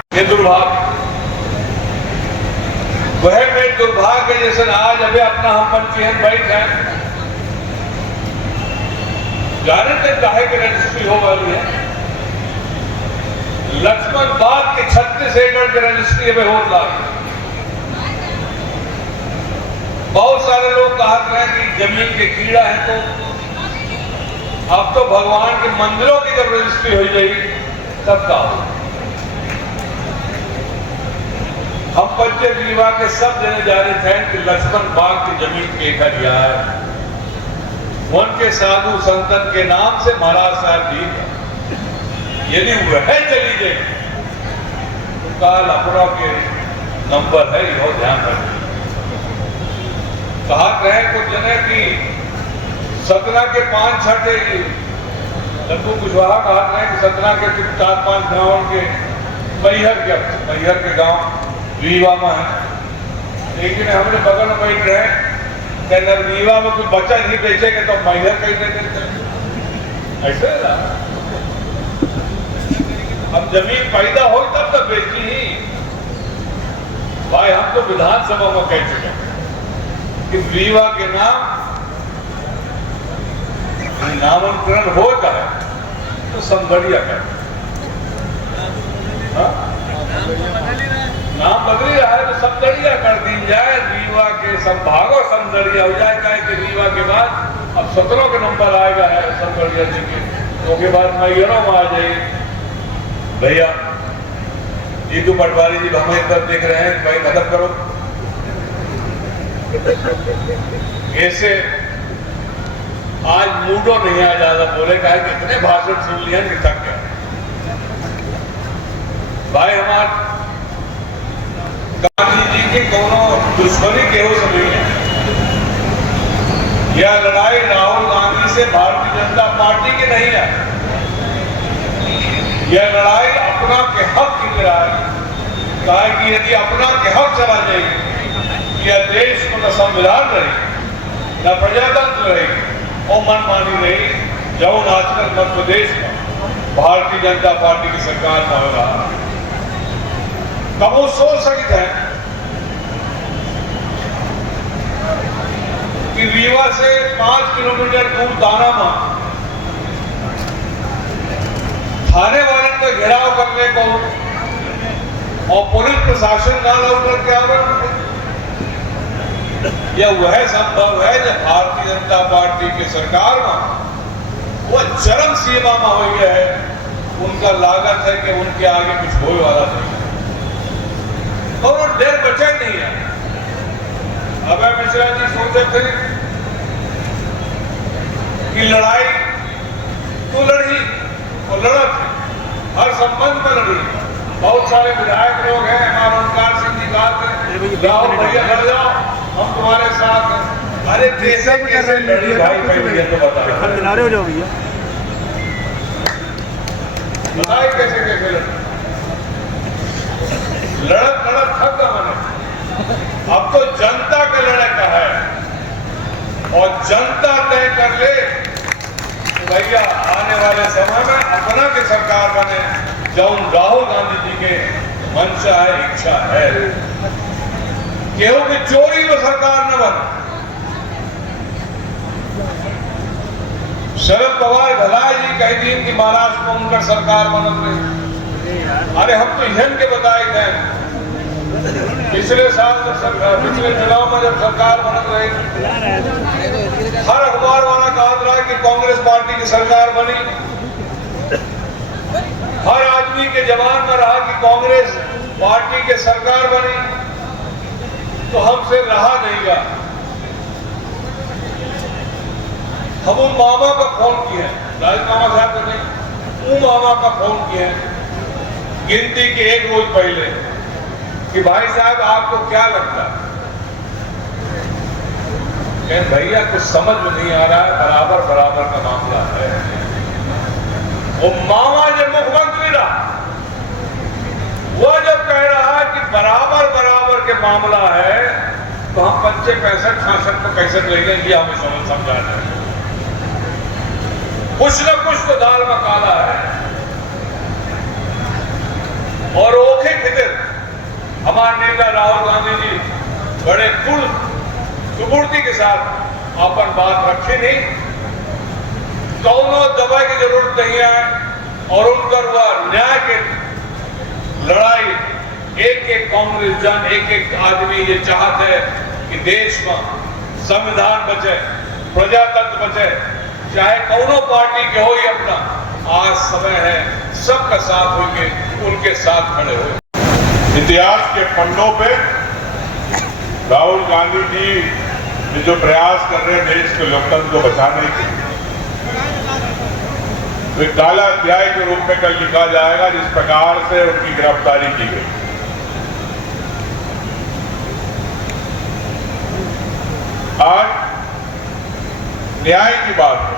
ये दुर्भाग्य, वह में दुर्भाग्य जैसे आज अभी अपना हम पंजीयन बैठ है, जानते काहे की रजिस्ट्री हो वाली है। लक्ष्मण बाग के 36 एकड़ की रजिस्ट्री में हो लागी। बहुत सारे लोग कहते हैं कि जमीन के कीड़ा है, तो अब तो भगवान के मंदिरों की जब रजिस्ट्री हो जाएगी तब का हो। हम पंचायत विभाग के सब जने जाने थे कि लक्ष्मण बाग की जमीन देखा गया है, उनके साधु संतन के नाम से महाराज साहब जी, यदि वह चली गई तो काल अपना के नंबर है, यह ध्यान रखें। कहा कहे कुछ जने की सतना के 5-6 लड्डू कुशवाहा कहा कहे कि सतना के 4-5 गांव के मैहर के गांव रीवा में है, लेकिन हमने बगल में बैठ रहे रीवा में कुछ बच्चा नहीं बेचेंगे तो मैहर कैसे देते, ऐसे ना। अब जमीन पैदा हो तब तो बेची ही। भाई हम तो विधानसभा में कह चुके कि रीवा के नामांकन हो जाए तो समझिया कर, नाम बदली रहा है तो समझिया कर दी जाए, रीवा के संभागों समझिया हो जाए। क्या कि रीवा के बाद अब 17 के नंबर आएगा है समझिया जी के, तो के बाद मैयरों में आ जाएगी। भैया जीतू पटवारी जी हमें इधर देख रहे हैं, भाई खत्म करो। ऐसे आज मूडो नहीं आ ज्यादा बोले का है, कितने भाषण सुन लिए कि थक गए। भाई हमारे गांधी जी की कोनो दुश्मनी केहू से नहीं है। यह लड़ाई राहुल गांधी से भारतीय जनता पार्टी की नहीं है, यह लड़ाई अपना के हक की लड़ाई है। कहा कि यदि अपना के हक चला जाएगी, यह देश को न संविधान रही न प्रजातंत्र रही और मनमानी रही, जौन आजकल मध्य प्रदेश में भारतीय जनता पार्टी की सरकार में हो रहा। कब वो सोच सकते हैं कि रीवा से 5 किलोमीटर दूर दाना में थाने वाले का घेराव करने को और पुलिस प्रशासन ना लौट के आवे, यह वह संभव है जब भारतीय जनता पार्टी की सरकार में वो चरम सीमा में हो गया है। उनका लागत है कि उनके आगे कुछ होने वाला नहीं और वो डर बचा नहीं है। अभय मिश्रा जी सोचे थे कि लड़ाई तो लड़ी और लड़त हर संबंध में लड़ी। बहुत सारे विधायक लोग हैं, हमारा ओंकार सिंह जी बात है, जाओ भैया लड़ जाओ, हम तुम्हारे साथ हैं। अरे कैसे कैसे लड़ी भाई, पहले तो बताओ, किनारे हो जाओ भैया, बताइए कैसे कैसे लड़ी। लड़त थक गया मैंने। अब तो जनता के लड़े का है और जनता तय कर ले भैया आने वाले समय में अपना की सरकार बने, जौन राहुल गांधी जी के मंशा है, इच्छा है। केहू की चोरी में सरकार न बने। शरद पवार भलाई जी कह दी कि महाराष्ट्र में उनका सरकार बनत रही। अरे हम तो यह के बताए थे पिछले साल पिछले चुनाव में जब सरकार बनत रही, हर अखबार वाला कहा रहा कि कांग्रेस पार्टी की सरकार बनी। हर आदमी के जवान में रहा कि कांग्रेस पार्टी की सरकार बनी, तो हमसे रहा नहीं गा। हम उन मामा का फोन किए, राज मामा साहब तो नहीं, उन मामा का फोन किए गिनती के एक रोज पहले कि भाई साहब आपको क्या लगता है? भैया कुछ समझ में नहीं आ रहा है, बराबर बराबर का मामला है। वो मामा जब मुख्यमंत्री रहा, वो जब कह रहा है कि बराबर बराबर के मामला है, तो हम 65, 66 को कैसे ले लेंगे, हमें समझा है। कुछ न कुछ तो दाल में काला है और ओखे हमारे नेता राहुल गांधी जी बड़े कुल सुपूर्ति के साथ अपन बात रखे नहीं, दोनों दबा की जरूरत नहीं है और उनका हुआ न्याय के लड़ाई एक एक कांग्रेस जन, एक एक आदमी ये चाहते है कि देश में संविधान बचे, प्रजातंत्र बचे, चाहे कौनो पार्टी के हो ही अपना। आज समय है सबका साथ होके उनके साथ खड़े हो। इतिहास के पन्नों पे राहुल गांधी जी ये जो प्रयास कर रहे हैं देश के लोकतंत्र को बचाने के, तो एक काला अध्याय के रूप में कल लिखा जाएगा जिस प्रकार से उनकी गिरफ्तारी की गई। आज न्याय की बात है।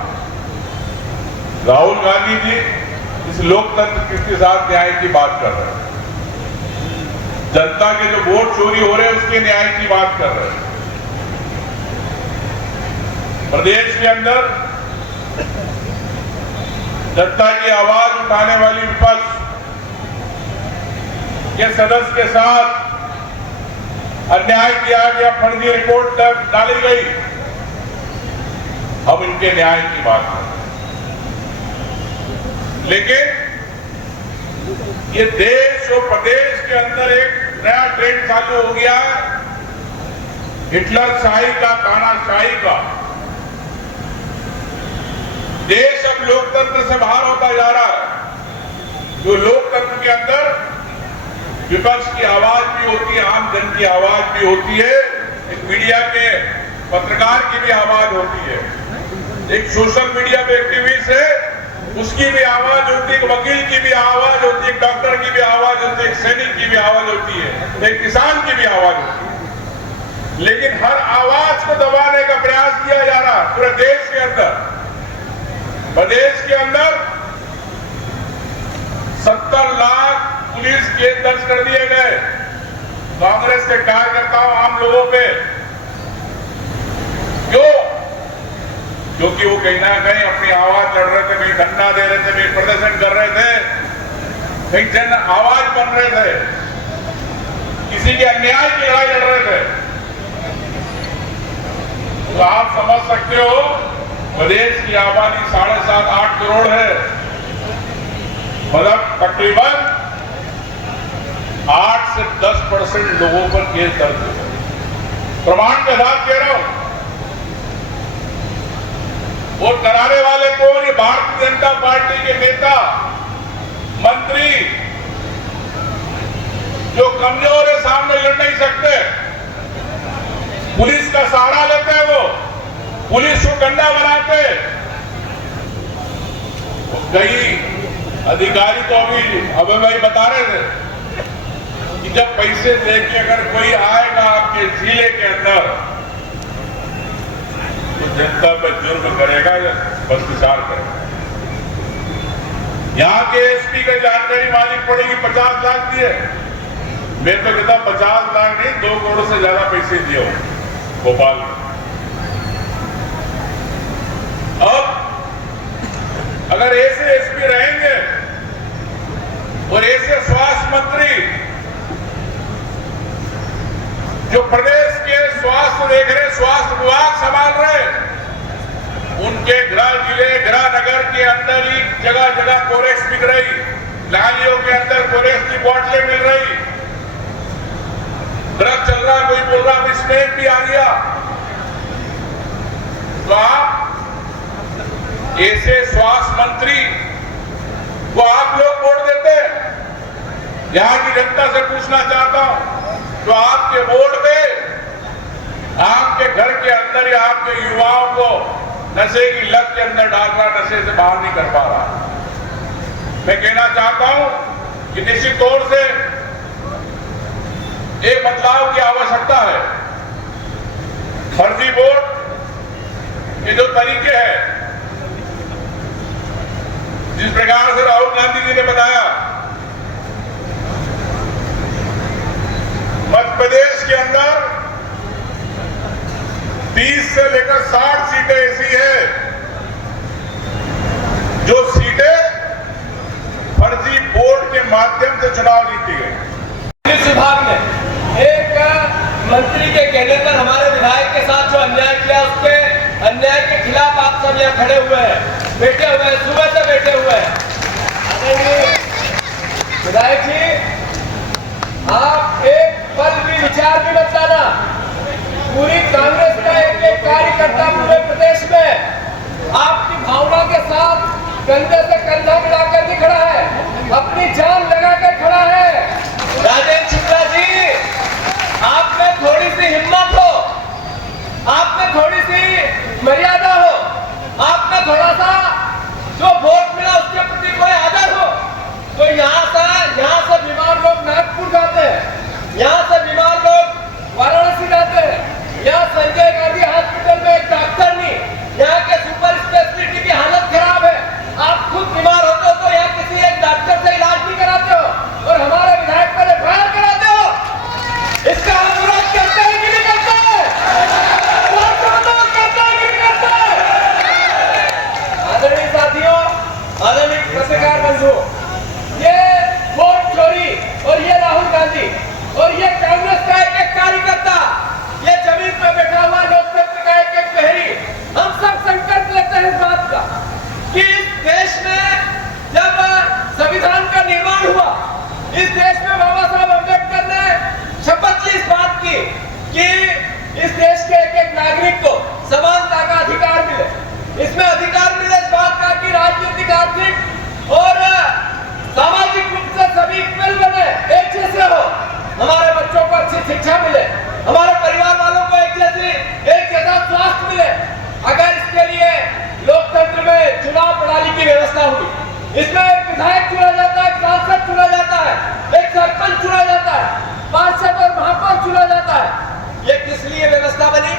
राहुल गांधी जी इस लोकतंत्र के साथ न्याय की बात कर रहे हैं, जनता के जो वोट चोरी हो रहे हैं उसके न्याय की बात कर रहे हैं। प्रदेश के अंदर जनता की आवाज उठाने वाली विपक्ष के सदस्य के साथ अन्याय किया गया, फर्जी रिपोर्ट डाली गई, हम इनके न्याय की बात करें। लेकिन ये देश और प्रदेश के अंदर एक नया ट्रेंड चालू हो गया है, हिटलर शाही का, तानाशाही का। देश अब लोकतंत्र से बाहर होता जा रहा है। जो लोकतंत्र के अंदर विपक्ष की आवाज भी होती है, आम जन की आवाज भी होती है, एक मीडिया के पत्रकार की भी आवाज होती है, एक सोशल मीडिया पे एक्टिविस्ट है उसकी भी आवाज होती है, एक वकील की भी आवाज होती है, एक डॉक्टर की भी आवाज होती है, एक सैनिक की भी आवाज होती है, एक किसान की भी आवाज होती है। लेकिन हर आवाज को दबाने का प्रयास किया जा रहा है पूरे देश के अंदर। प्रदेश के अंदर 70 लाख पुलिस केस दर्ज कर दिए गए कांग्रेस के कार्यकर्ताओं, आम लोगों पे। क्यों? क्योंकि वो कहीं ना कहीं अपनी आवाज लड़ रहे थे, कहीं धरना दे रहे थे, कहीं प्रदर्शन कर रहे थे, कहीं जन आवाज बन रहे थे, किसी के अन्याय की लड़ाई लड़ रहे थे। तो आप समझ सकते हो प्रदेश की आबादी 7.5-8 करोड़ है, मतलब तकरीबन 8 से 10% लोगों पर केस दर्ज हुए। प्रमाण के साथ कह रहा हूं। और कराने वाले कौन? ये भारतीय जनता पार्टी के नेता, मंत्री जो कमजोर है, सामने लड़ नहीं सकते, पुलिस का सहारा लेते हैं, वो पुलिस को गंदा बनाते। कई अधिकारी तो अभी भाई बता रहे थे कि जब पैसे देके अगर कोई आएगा आपके जिले के अंदर तो जनता पर जुर्म करेगा या बस विचार करेगा। यहां के एसपी का जानकारी मालिक पड़ेगी 50 लाख दिए। मैं तो कहता 50 लाख नहीं, 2 करोड़ से ज्यादा पैसे दिए हो भोपाल में। अब अगर ऐसे एसपी रहेंगे और ऐसे स्वास्थ्य मंत्री जो प्रदेश के स्वास्थ्य देख रहे, स्वास्थ्य विभाग संभाल रहे, उनके गृह जिले, गृह नगर के अंदर ही जगह जगह कोरेक्स बिक रही, नालियों के अंदर कोरेक्स की बोतलें मिल रही, ड्रग चल रहा, कोई बोल रहा स्मेल भी आ गया। तो आप ऐसे स्वास्थ्य मंत्री को आप लोग वोट देते हैं। यहां की जनता से पूछना चाहता हूं, तो आपके वोट में आपके घर के अंदर या आपके युवाओं को नशे की लत के अंदर डाल रहा, नशे से बाहर नहीं कर पा रहा। मैं कहना चाहता हूं कि निश्चित तौर से एक बदलाव की आवश्यकता है। फर्जी वोट के जो तरीके हैं, जिस प्रकार से राहुल गांधी जी ने बताया, मध्य प्रदेश के अंदर 30 से लेकर 60 सीटें ऐसी है जो सीटें फर्जी वोट के माध्यम से चुनाव जीती गई। पुलिस विभाग ने यहाँ खड़े हुए हैं, बैठे हुए हैं, सुबह से बैठे हुए हैं। विधायक जी, आप एक पल भी विचार भी मत लाना। पूरी कांग्रेस का एक एक कार्यकर्ता पूरे प्रदेश में आपकी भावना के साथ कंधे से कंधा मिलाकर भी खड़ा है, अपनी जान लगाकर खड़ा है। राजेंद्र शुक्ला जी, आप में थोड़ी सी हिम्मत हो, आप में थोड़ी सी मर्यादा हो, आप में थोड़ा सा जो वोट मिला उसके प्रति कोई आदर हो, तो यहाँ से बीमार लोग नागपुर जाते हैं, यहाँ से बीमार लोग वाराणसी जाते हैं। यहाँ संजय गांधी हॉस्पिटल में एक डॉक्टर नहीं, यहाँ के सुपर स्पेशलिटी की हालत खराब है। आप खुद बीमार होते हो तो यहाँ किसी एक डॉक्टर से इलाज नहीं कराते हो और हमारे विधायक पर एफआईआर कराते हो। इसका हम विरोध करते हैं कि नहीं करते? आदरणीय साथियों, आदरणीय पत्रकार बंधुओं, ये वोट चोरी और ये राहुल गांधी और ये कांग्रेस का एक एक कार्यकर्ता, ये जमीन पर बैठा हुआ लोकतंत्र का एक एक प्रहरी, हम सब संकल्प लेते हैं इस बात का कि इस देश में जब संविधान का निर्माण हुआ, इस देश में बाबा साहब अम्बेडकर ने शपथ ली इस बात की कि इस देश के एक एक नागरिक को समानता का अधिकार मिले। इसमें अधिकार मिले इस बात का कि राजनीतिक, आर्थिक और सामाजिक रूप से सभी इक्वल बने, एक जैसे हो, हमारे बच्चों को अच्छी शिक्षा मिले, हमारे परिवार वालों को एक जैसा स्वास्थ्य मिले। अगर इसके लिए लोकतंत्र में चुनाव प्रणाली की व्यवस्था हुई, इसमें एक विधायक चुना जाता है, एक सांसद चुना जाता है, एक सरपंच चुना जाता है, पार्षद और महापौर चुना जाता है। ये किस लिए व्यवस्था बनी?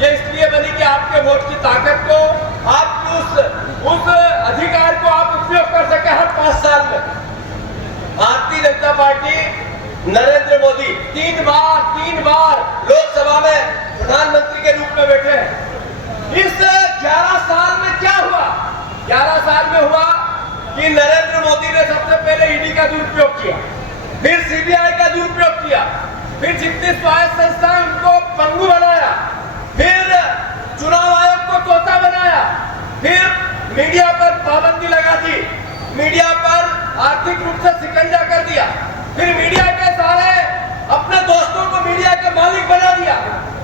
ये इसलिए बनी कि आपके वोट की ताकत को, आपकी उस अधिकार को आप उपयोग कर सके हर 5 साल में। भारतीय जनता पार्टी, नरेंद्र मोदी 3 बार लोकसभा में प्रधानमंत्री के रूप में बैठे हैं। इस 11 साल में क्या हुआ? 11 साल में हुआ कि नरेंद्र मोदी ने सबसे पहले ईडी का दुरुपयोग किया, फिर सीबीआई का दुरुपयोग किया, फिर जितनी स्वायत्त संस्थाएं उनको पंगु बनाया, फिर चुनाव आयोग को तोता बनाया, फिर मीडिया पर पाबंदी लगा दी, मीडिया पर आर्थिक रूप से शिकंजा कर दिया, फिर मीडिया के सारे अपने दोस्तों को मीडिया के मालिक बना दिया,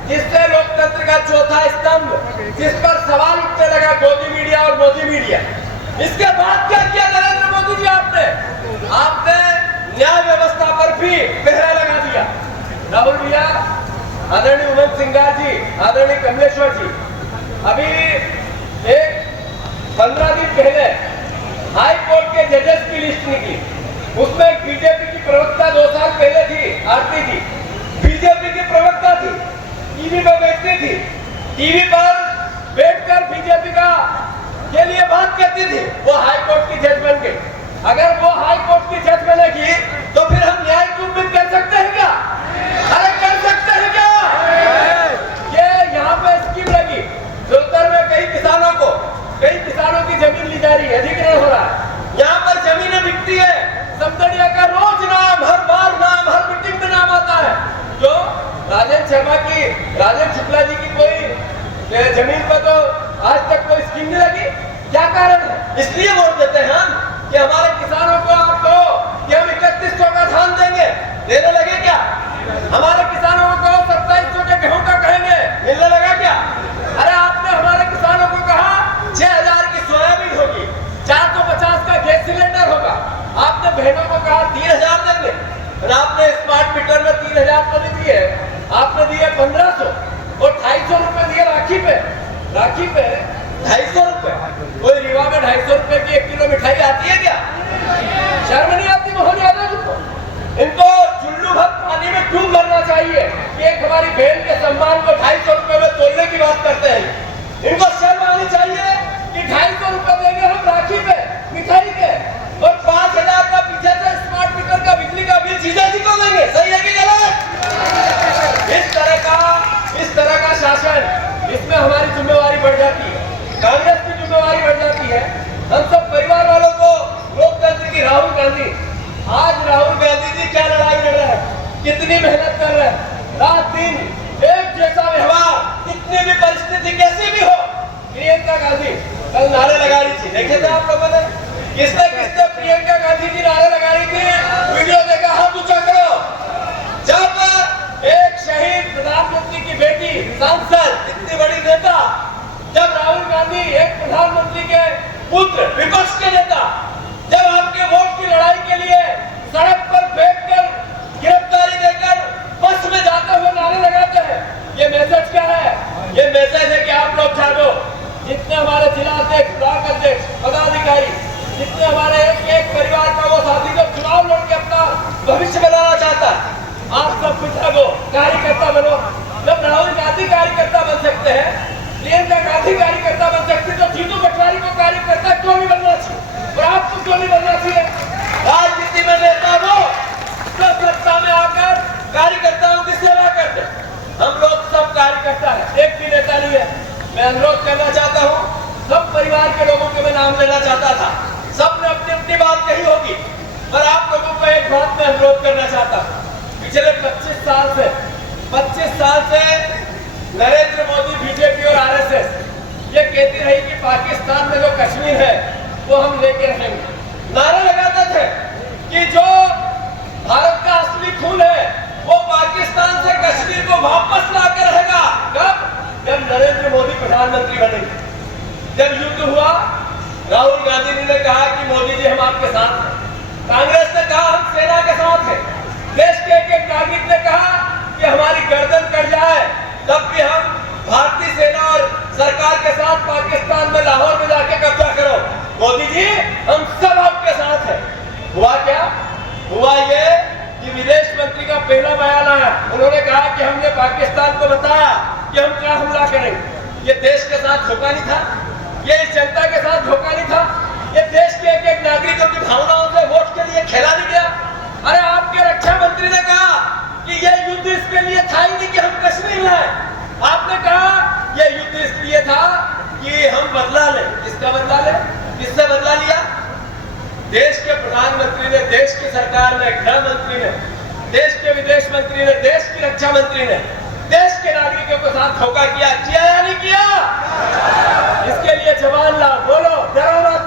जिससे लोकतंत्र का चौथा स्तंभ, जिस पर सवाल उठने लगा, गोदी मीडिया और मोदी मीडिया। इसके बाद क्या किया नरेंद्र मोदी जी? आपने न्याय व्यवस्था पर भी पहरा लगा दिया। राहुल भैया, आदरणीय उमंग सिंगार जी, आदरणीय कमलेश्वर जी, अभी एक 15 दिन पहले हाई कोर्ट के जजेस की लिस्ट निकली, उसमें बीजेपी की प्रवक्ता 2 साल पहले थी, आरती जी, बीजेपी की प्रवक्ता थी, टीवी पर बैठती थी, टीवी पर बैठकर बीजेपी का के लिए बात करती थी, वो हाई कोर्ट की जज बन गई। अगर वो हाई कोर्ट की जज बनेगी तो फिर हम न्याय की उम्मीद कर सकते हैं क्या? अरे कर सकते हैं क्या? ये यहाँ पे स्कीम लगी, जोधपुर में कई किसानों की जमीन ली जा रही है, अधिग्रहण हो रहा है, यहाँ पर जमीनें बिकती है, समदड़िया का रोज नाम, हर बार नाम, हर मीटिंग में नाम आता है। तो राजेंद्र शुक्ला जी की कोई जमीन पर तो आज तक कोई स्कीम नहीं लगी, क्या कारण है? इसलिए वोट देते हैं हम कि हमारे किसानों को आप कहो कि हम 3100 का धान देंगे, देने लगे क्या? हमारे किसानों को कहो 2700 के गेहूं का कहेंगे, मिलने लगा क्या? अरे आपने हमारे किसानों को कहा 6000 की सोयाबीन होगी, 450 का गैस सिलेंडर होगा, आपने बहनों को कहा 3000 देंगे, और आपने स्मार्ट मीटर में 3000 तो नहीं दिए, आपने दिए 1500 और 250 रुपए दिए राखी पे 250 रुपए। कोई रीवा में 250 रुपए की 1 किलो मिठाई आती है क्या? शर्म नहीं आती मोहन यादव को? इनको चुल्लू भर पानी में डूब मरना चाहिए कि एक हमारी बहन के सम्मान को 250 रुपए में तोड़ने की बात करते हैं। इनको शर्म आनी चाहिए कि 250 रुपए देंगे हम राखी पे मिठाई के, और 5000 का पीछे से स्मार्ट मीटर का बिजली का बिल जीजा जी को देंगे। सही है कि गलत? इस तरह का शासन, इसमें हमारी जिम्मेवारी बढ़ जाती है, कांग्रेस की जिम्मेवारी बढ़ जाती है। हम सब परिवार वालों को लोकतंत्र की राहुल गांधी, आज राहुल गांधी जी क्या लड़ाई लड़ रहे हैं, कितनी मेहनत कर रहे हैं, रात दिन एक जैसा व्यवहार, कितनी भी परिस्थिति कैसी भी हो। प्रियंका गांधी कल नारे लगा रही थी, देखे थे आप लोगों ने? किसने किसने प्रियंका गांधी जी नारे लगा रही थी? वीडियो देखा, हाथ ऊंचा करो। जब एक शहीद प्रधानमंत्री की बेटी सांसद, इतनी बड़ी नेता, जब राहुल गांधी एक प्रधानमंत्री के पुत्र, विपक्ष के नेता, जब आपके वोट की लड़ाई के लिए सड़क पर फेंक कर गिरफ्तारी देकर बस में जाते हुए नारे लगाते हैं, ये मैसेज क्या है? ये मैसेज है कि आप लोग जानो, जितने हमारे जिला अध्यक्ष, ब्लॉक अध्यक्ष, पदाधिकारी, जितने हमारे एक परिवार का वो साथी जो चुनाव लड़ के अपना भविष्य बनाना चाहता है, आप सब कुछ जागो, कार्यकर्ता बनो। जब राहुल गांधी कार्यकर्ता बन सकते हैं, प्रियंका गांधी कार्यकर्ता बन सकती, तो जीतू पटवारी को कार्यकर्ता क्यों नहीं बनना चाहिए? और आपको क्यों नहीं बनना चाहिए? राजनीति में नेता वो जो सत्ता में आकर कार्यकर्ताओं की सेवा करते। हम लोग सब कार्यकर्ता है, एक भी नेता नहीं है। मैं अनुरोध करना चाहता हूँ, सब परिवार के लोगों के मैं नाम लेना चाहता था, सबने अपनी अपनी बात कही होगी, पर आप लोगों को एक बात मैं अनुरोध करना चाहता हूँ। पिछले 25 साल से नरेंद्र मोदी, बीजेपी और आरएसएस ये कहती रही कि पाकिस्तान में जो कश्मीर है वो हम लेके रहेंगे। नारे लगाते थे कि जो भारत का असली खून है वो पाकिस्तान से कश्मीर को वापस ला के रहेगा। कब? जब नरेंद्र मोदी प्रधानमंत्री बनेंगे। जब युद्ध हुआ, राहुल गांधी ने कहा कि मोदी जी हम आपके साथ हैं, कांग्रेस ने कहा हम सेना के साथ हैं, देश के एक नागरिक ने कहा कि हमारी गर्दन कट जाए तब भी हम भारतीय सेना और सरकार के साथ पाकिस्तान में लाहौर में जाके कब्जा करो। मोदी जी हम सब आपके साथ हैं। हुआ क्या? हुआ ये कि विदेश मंत्री का पहला बयान आया, उन्होंने कहा कि हमने पाकिस्तान को बताया कि हम क्या हमला करेंगे। ये देश के साथ धोखा नहीं था? ये इस जनता के साथ धोखा नहीं था? ये देश के एक नागरिकों की भावनाओं से वोट के लिए खेला नहीं गया? अरे आपके रक्षा मंत्री ने कहा कि ये युद्ध इसके लिए था ही नहीं कि हम कश्मीर लाए। आपने कहा ये युद्ध इसलिए था कि हम बदला लें। किसका बदला लें? किससे बदला लिया? देश के प्रधानमंत्री ने, देश की सरकार ने, गृह मंत्री ने, देश के विदेश मंत्री ने, देश की रक्षा मंत्री ने देश के नागरिकों के साथ धोखा किया या नहीं किया? इसके लिए जवान लाओ, बोलो, डरो मत।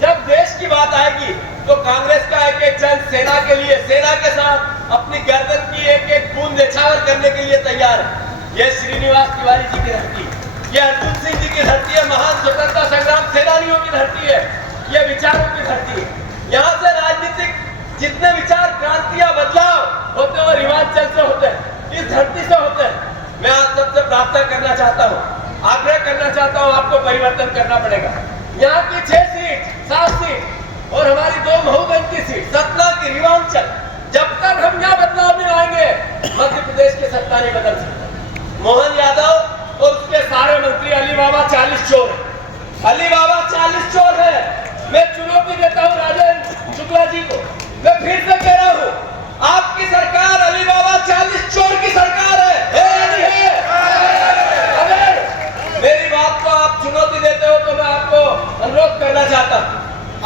जब देश की बात आएगी तो कांग्रेस का एक जन सेना के लिए, सेना के साथ अपनी गर्दन की एक बूंद न्यौछावर करने के लिए तैयार है। ये श्रीनिवास तिवारी जी की धरती, ये अर्जुन सिंह जी की धरती है, महान स्वतंत्रता संग्राम सेनानियों की धरती है, ये विचारों की धरती है। यहाँ से राजनीतिक जितने विचार, क्रांतियां, बदलाव होते हैं वो हिमाचल से होते हैं, इस धरती से होते हैं। मैं आज सबसे प्रार्थना करना चाहता हूँ, आग्रह करना चाहता हूँ, आपको परिवर्तन करना पड़ेगा। यहाँ की 6 सीट, 7 सीट और हमारी 2 महोगंज की सीट, सतना की, रिवांचल, जब तक हम यहाँ बदलाव नहीं लाएंगे मध्य प्रदेश की सत्ता नहीं बदल सकती। मोहन यादव और उसके सारे मंत्री अली बाबा 40 चोर है। अली बाबा 40 चोर है। मैं चुनौती देता हूँ राजेंद्र शुक्ला जी को, मैं फिर से कह रहा हूँ, आपकी सरकार अली बाबा 40 चोर की सरकार है नहीं है? अगर मेरी बात को आप चुनौती देते हो तो मैं आपको अनुरोध करना चाहता हूँ,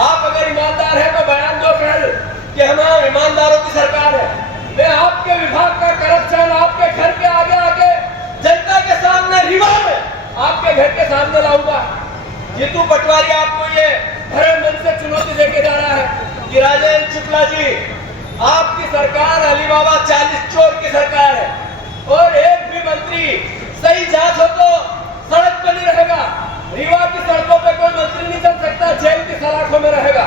आप अगर ईमानदार है तो बयान दो कल कि हम ईमानदारों की सरकार है। मैं आपके विभाग का करप्शन आपके घर के आगे आके जनता के सामने, रीवा में आपके घर के सामने लाऊंगा। जीतू पटवारी आपको ये भरे मन से चुनौती देके जा रहा है कि राजेंद्र शुक्ला जी, आपकी सरकार अली बाबा 40 चोर की सरकार है और एक भी मंत्री सही जांच हो तो सड़क पर नहीं रहेगा। रीवा की सड़कों पे कोई मंत्री नहीं चल सकता, जेल की सलाखों में रहेगा।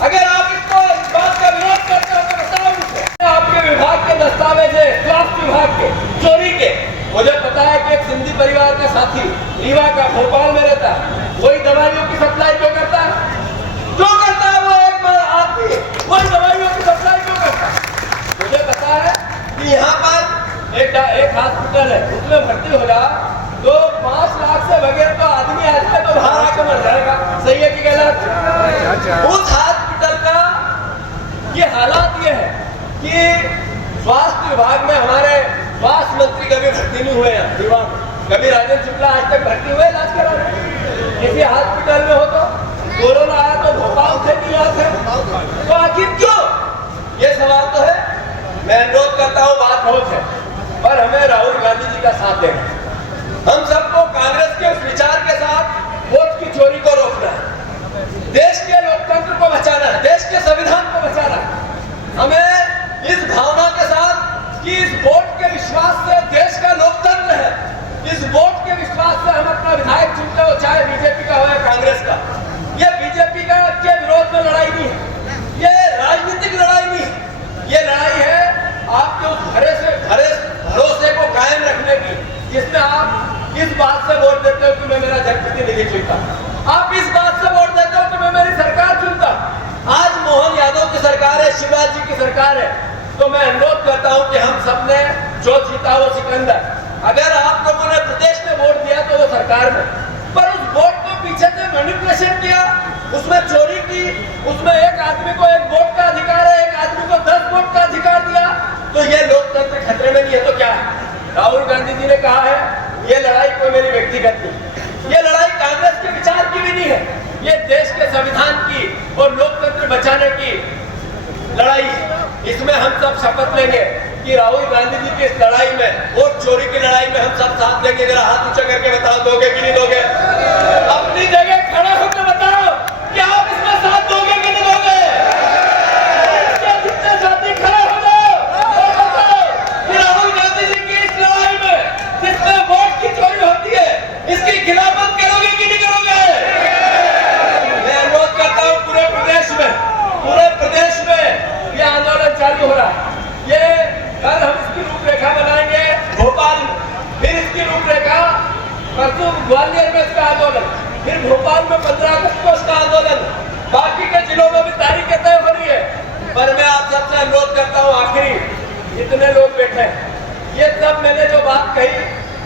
अगर आप इसको, इस बात का विरोध करते हो तो बताओ मुझे। आपके विभाग के दस्तावेज है, स्वास्थ्य विभाग के चोरी के, मुझे पता है कि एक सिंधी परिवार का साथी रीवा का, भोपाल में रहता है, वही दवाइयों की सप्लाई क्यों करता है? क्यों करता है? वो एक आदमी वही दवाइयों की सप्लाई क्यों करता है? मुझे पता है कि यहाँ पर एक हॉस्पिटल है, उसमें भर्ती हो जा तो 5 लाख से बगैर तो आदमी आ जाए तो बाहर आकर मर जाएगा। सही है कि गलत? उस हॉस्पिटल का ये हालात ये है कि स्वास्थ्य विभाग में हमारे स्वास्थ्य मंत्री कभी भर्ती नहीं हुए हैं रीवा में। कभी राजेंद्र शुक्ला आज तक भर्ती हुए इलाज कराने? किसी हॉस्पिटल में हो तो कोरोना आया तो भोपाल से नहीं आते, तो आखिर क्यों? ये सवाल तो है। मैं अनुरोध करता हूँ, बात बहुत है, पर हमें राहुल गांधी जी का साथ देना। हम सबको कांग्रेस के उस विचार के साथ वोट की चोरी को रोकना देश के लोकतंत्र को बचाना है, देश के संविधान को बचाना है। हमें इस भावना के साथ कि इस वोट के विश्वास से देश का लोकतंत्र है, इस वोट के विश्वास से हम अपना विधायक चुनते हो, चाहे बीजेपी का हो या कांग्रेस का। ये बीजेपी का के विरोध में लड़ाई नहीं है, ये राजनीतिक लड़ाई नहीं है, ये लड़ाई है आपके उस भरोसे को कायम रखने की, जिसमें आप इस बात से वोट देते हो कि मैं मेरा जनप्रतिनिधि चुनता, आप इस बात से वोट देते हो कि मैं मेरी सरकार चुनता। आज मोहन यादव की सरकार है, शिवराज जी की सरकार है, तो मैं अनुरोध करता हूं कि हम सबने जो जीता वो सिकंदर। अगर आप लोगों ने प्रदेश में वोट दिया तो वो सरकार में, पर उस वोट को पीछे से मैनिपुलेशन किया, उसमें चोरी की, उसमें एक आदमी को एक वोट का अधिकार है, एक आदमी को 10 वोट का अधिकार दिया, तो ये लोकतंत्र खतरे में नहीं है तो क्या है? राहुल गांधी जी ने कहा है ये लड़ाई कोई मेरी व्यक्तिगत नहीं, ये लड़ाई कांग्रेस के विचार की भी नहीं है, ये देश के संविधान की और लोकतंत्र बचाने की लड़ाई है। इसमें हम सब शपथ लेंगे कि राहुल गांधी जी की इस लड़ाई में, वोट चोरी की लड़ाई में हम सब साथ देंगे। जरा हाथ ऊंचा करके बताओ, दोगे कि नहीं दोगे? अपनी जगह खड़े होकर बताओ कि आप इसमें साथ दोगे कि नहीं दोगे? इसके जितने साथी खड़े हो जाओ और बताओ कि राहुल गांधी जी की इस लड़ाई में जिसमें वोट की चोरी होती है, इसकी खिलाफत करोगे कि नहीं करोगे? मैं अनुरोध करता हूँ पूरे प्रदेश में ये आंदोलन चालू हो रहा है। ये कल हम इसकी रूपरेखा बनाएंगे भोपाल में, फिर इसकी रूपरेखा परसों ग्वालियर में इसका आंदोलन, फिर भोपाल में 15 अगस्त को इसका आंदोलन, बाकी के जिलों में भी तारीखें तय हो रही है। पर मैं आप सबसे अनुरोध करता हूँ, आखिरी जितने लोग बैठे हैं, ये सब मैंने जो बात कही,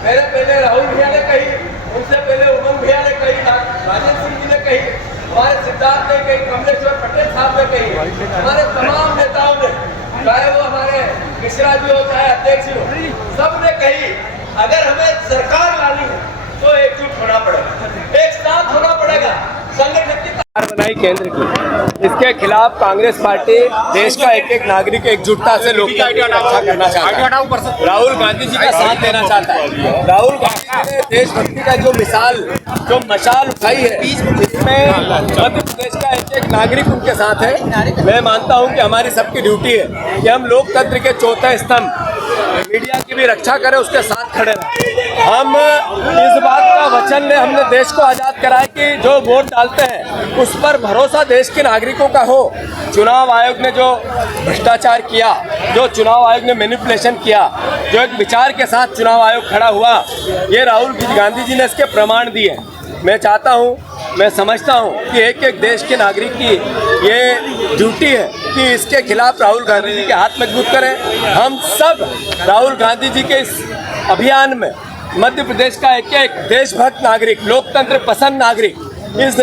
मेरे पहले राहुल भैया ने कही, उनसे पहले उमंग भैया ने कही, राजेंद्र सिंह जी ने कही, हमारे सिद्धार्थ ने कही, कमलेश्वर पटेल साहब ने कही, हमारे तमाम नेताओं ने, चाहे वो हमारे मिश्रा जी हो चाहे अध्यक्ष हो, सब ने कही अगर हमें सरकार लानी है तो एकजुट होना पड़ेगा, एक साथ होना पड़ेगा, संगठन की बनाई केंद्र की। इसके खिलाफ कांग्रेस पार्टी देश का एक एक नागरिक एकजुटता से लोकतंत्र की रक्षा करना चाहता है, राहुल गांधी जी का साथ देना चाहता है। राहुल गांधी जी ने देशभक्ति का जो मशाल उठाई है, इसमें मध्य प्रदेश का एक एक नागरिक उनके साथ है। मैं मानता हूं कि हमारी सबकी ड्यूटी है कि हम लोकतंत्र के चौथे स्तंभ मीडिया की भी रक्षा करें, उसके साथ खड़े रहें। हम इस बात का वचन ले, हमने देश को आज़ाद कराया कि जो वोट डालते हैं उस पर भरोसा देश के नागरिकों का हो। चुनाव आयोग ने जो भ्रष्टाचार किया, जो चुनाव आयोग ने मैनिपुलेशन किया, जो एक विचार के साथ चुनाव आयोग खड़ा हुआ, ये राहुल गांधी जी ने इसके प्रमाण दिए। मैं चाहता हूँ, मैं समझता हूँ कि एक एक देश के नागरिक की ये ड्यूटी है कि इसके खिलाफ राहुल गांधी जी के हाथ मजबूत करें। हम सब राहुल गांधी जी के इस अभियान में मध्य प्रदेश का एक एक देशभक्त नागरिक, लोकतंत्र पसंद नागरिक, इस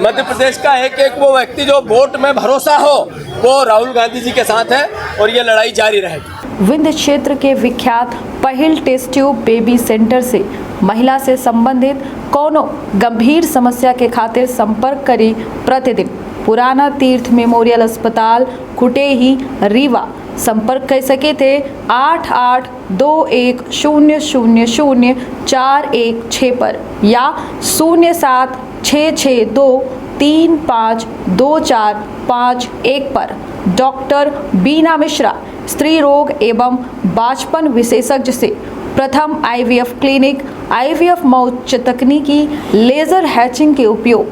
मध्य प्रदेश का एक एक वो व्यक्ति जो वोट में भरोसा हो, वो राहुल गांधी जी के साथ है और ये लड़ाई जारी रहेगी। विंध्य क्षेत्र के विख्यात पहिल टेस्ट ट्यूब बेबी सेंटर से महिला से संबंधित कोनो गंभीर समस्या के खातिर संपर्क करी प्रतिदिन पुराना तीर्थ मेमोरियल अस्पताल कुटेही रीवा संपर्क कर सके थे 8821000416 पर या 0766235245 पर। डॉक्टर बीना मिश्रा स्त्री रोग एवं बांझपन विशेषज्ञ से प्रथम IVF क्लिनिक, IVF मौच तकनीकी, लेजर हैचिंग के उपयोग,